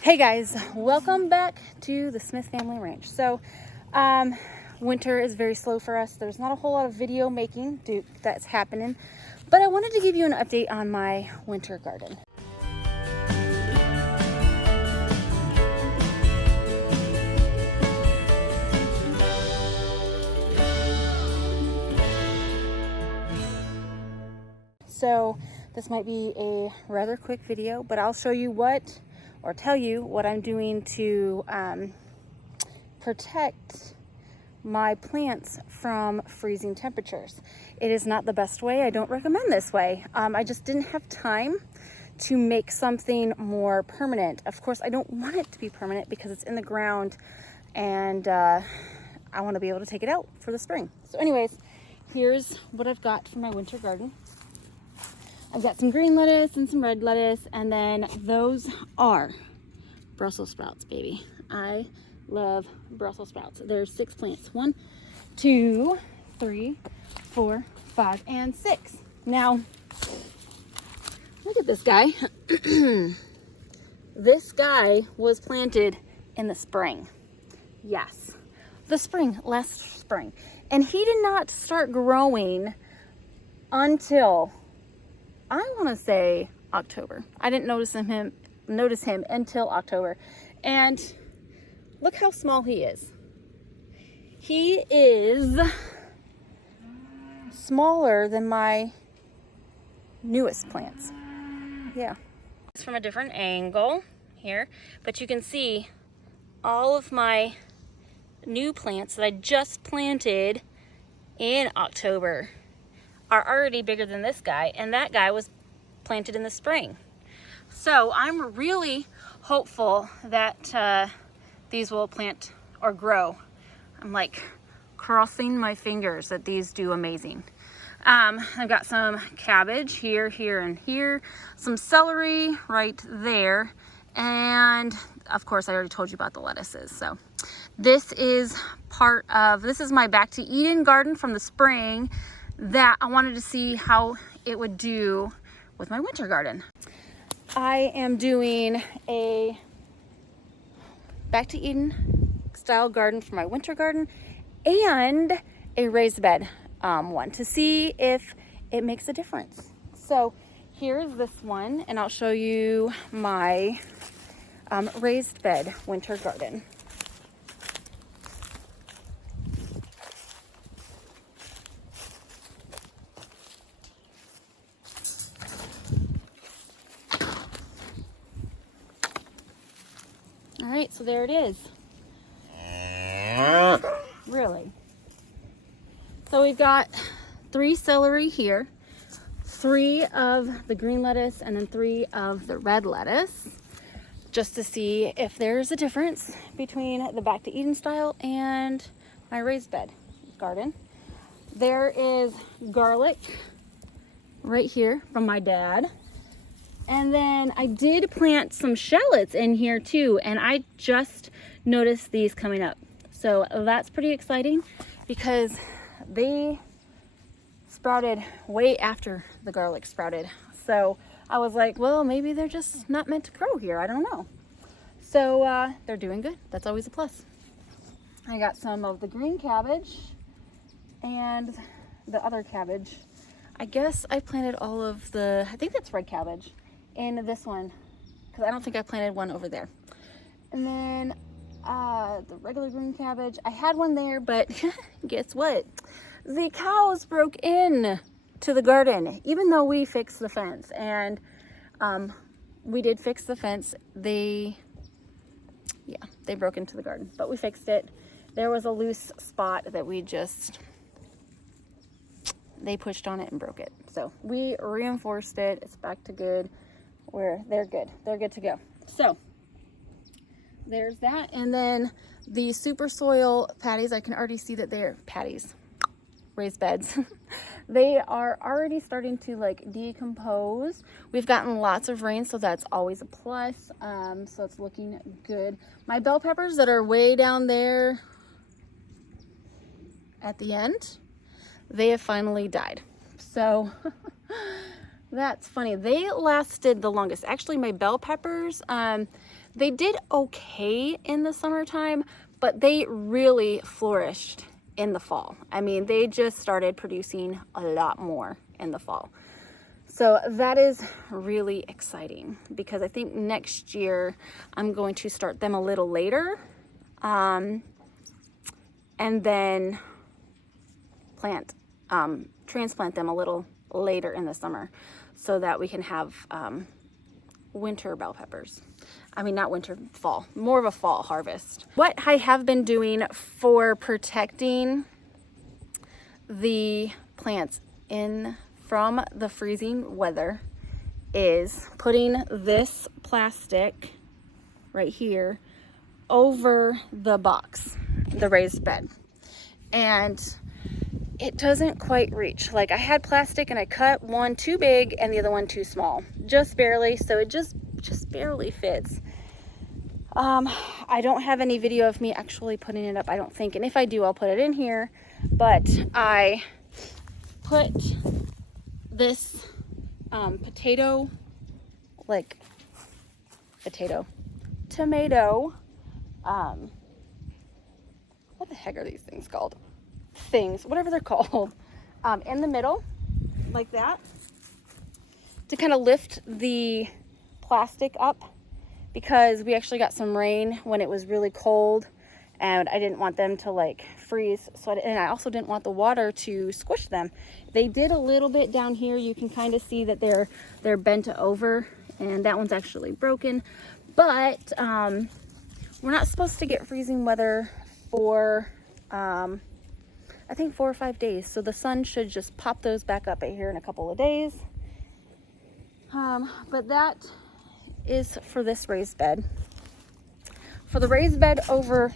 Hey guys, welcome back to the Smith Family Ranch. So winter is very slow for us. There's not a whole lot of video making that's happening, but I wanted to give you an update on my winter garden. So this might be a rather quick video, but I'll show you tell you what I'm doing to protect my plants from freezing temperatures. It is not the best way. I don't recommend this way. I just didn't have time to make something more permanent. Of course, I don't want it to be permanent because it's in the ground and I want to be able to take it out for the spring. So anyways, here's what I've got for my winter garden. I've got some green lettuce and some red lettuce, and then those are Brussels sprouts, baby. I love Brussels sprouts. There's 6 plants. 1, 2, 3, 4, 5, and 6. Now, look at this guy. This guy was planted in the spring. Yes, last spring. And he did not start growing until, I want to say, October. I didn't notice him until October. And look how small he is. He is smaller than my newest plants. Yeah. It's from a different angle here, but you can see all of my new plants that I just planted in October are already bigger than this guy, and that guy was planted in the spring. So I'm really hopeful that these will plant or grow. I'm like crossing my fingers that these do amazing. I've got some cabbage here, and here, some celery right there, and of course I already told you about the lettuces. So this is my Back to Eden garden from the spring that I wanted to see how it would do with my winter garden. I am doing a Back to Eden style garden for my winter garden and a raised bed one to see if it makes a difference. So here's this one, and I'll show you my raised bed winter garden. All right, so there it is. Really. So we've got 3 celery here, 3 of the green lettuce, and then 3 of the red lettuce, just to see if there's a difference between the Back to Eden style and my raised bed garden. There is garlic right here from my dad. And then I did plant some shallots in here too, and I just noticed these coming up. So that's pretty exciting because they sprouted way after the garlic sprouted. So I was like, well, maybe they're just not meant to grow here. I don't know. So they're doing good. That's always a plus. I got some of the green cabbage and the other cabbage. I guess I planted all of I think that's red cabbage in this one, because I don't think I planted one over there. And then the regular green cabbage, I had one there, but guess what? The cows broke in to the garden, even though we fixed the fence. And we did fix the fence. They broke into the garden, but we fixed it. There was a loose spot that they pushed on it and broke it. So we reinforced it. It's back to good. They're good. They're good to go. So there's that. And then the super soil patties, I can already see that they're raised beds. They are already starting to like decompose. We've gotten lots of rain, so that's always a plus. So it's looking good. My bell peppers that are way down there at the end, they have finally died. So that's funny. They lasted the longest. Actually, my bell peppers, They did okay in the summertime, but they really flourished in the fall. I mean, they just started producing a lot more in the fall. So that is really exciting because I think next year I'm going to start them a little later, and then transplant them a little later in the summer so that we can have winter bell peppers. I mean, not winter, fall, more of a fall harvest. What I have been doing for protecting the plants from the freezing weather is putting this plastic right here over the box, the raised bed. And it doesn't quite reach. Like, I had plastic and I cut one too big and the other one too small, just barely. So it just barely fits. I don't have any video of me actually putting it up, I don't think. And if I do, I'll put it in here. But I put this tomato, what the heck are these things called? Whatever they're called, in the middle, like that, to kind of lift the plastic up, because we actually got some rain when it was really cold and I didn't want them to like freeze. And I also didn't want the water to squish them. They did a little bit down here. You can kind of see that they're bent over, and that one's actually broken. But we're not supposed to get freezing weather for I think 4 or 5 days. So the sun should just pop those back up here in a couple of days. But that is for this raised bed. For the raised bed for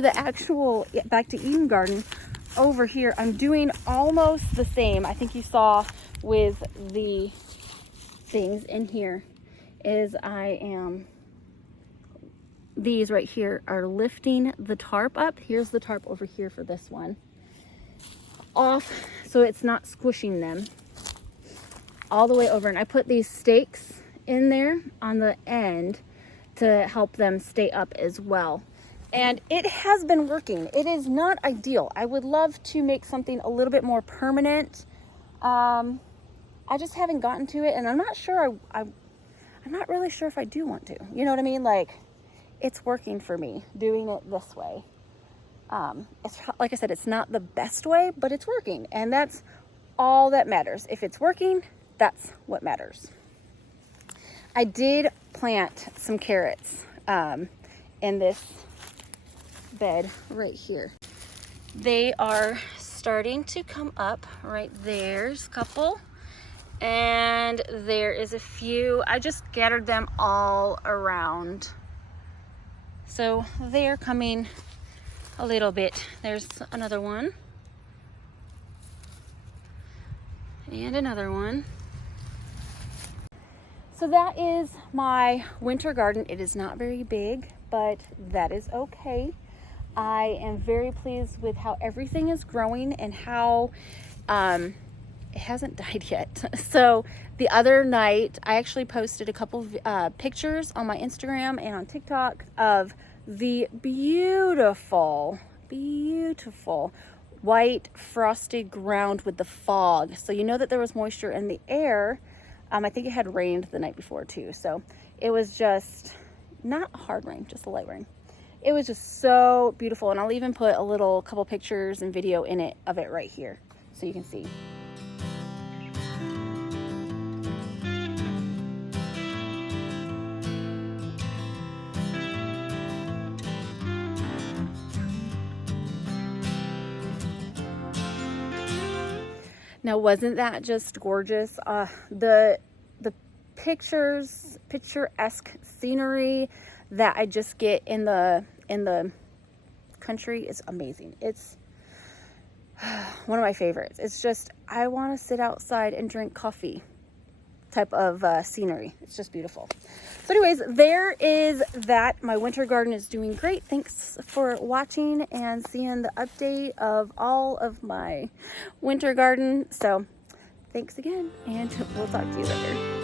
the actual Back to Eden garden over here, I'm doing almost the same. I think you saw with the things in here is these right here are lifting the tarp up. Here's the tarp over here for this one off, so it's not squishing them all the way over. And I put these stakes in there on the end to help them stay up as well. And it has been working. It is not ideal. I would love to make something a little bit more permanent. I just haven't gotten to it, and I'm not sure. I'm not really sure if I do want to. You know what I mean? Like, it's working for me doing it this way. It's like I said, it's not the best way, but it's working, and that's all that matters. If it's working, that's what matters. I did plant some carrots in this bed right here. They are starting to come up. Right there's a couple, and there is a few. I just scattered them all around, so they are coming a little bit. There's another one and another one. So that is my winter garden. It is not very big, but that is okay. I am very pleased with how everything is growing and how it hasn't died yet. So the other night, I actually posted a couple pictures on my Instagram and on TikTok of the beautiful white frosted ground with the fog. So you know that there was moisture in the air. I think it had rained the night before too. So it was just not hard rain, just a light rain. It was just so beautiful. And I'll even put a couple pictures and video of it right here so you can see. Now, wasn't that just gorgeous? The picturesque scenery that I just get in the country is amazing. It's one of my favorites. It's just, I want to sit outside and drink coffee type of scenery. It's just beautiful. So anyways, there is that. My winter garden is doing great. Thanks for watching and seeing the update of all of my winter garden. So thanks again, and we'll talk to you later.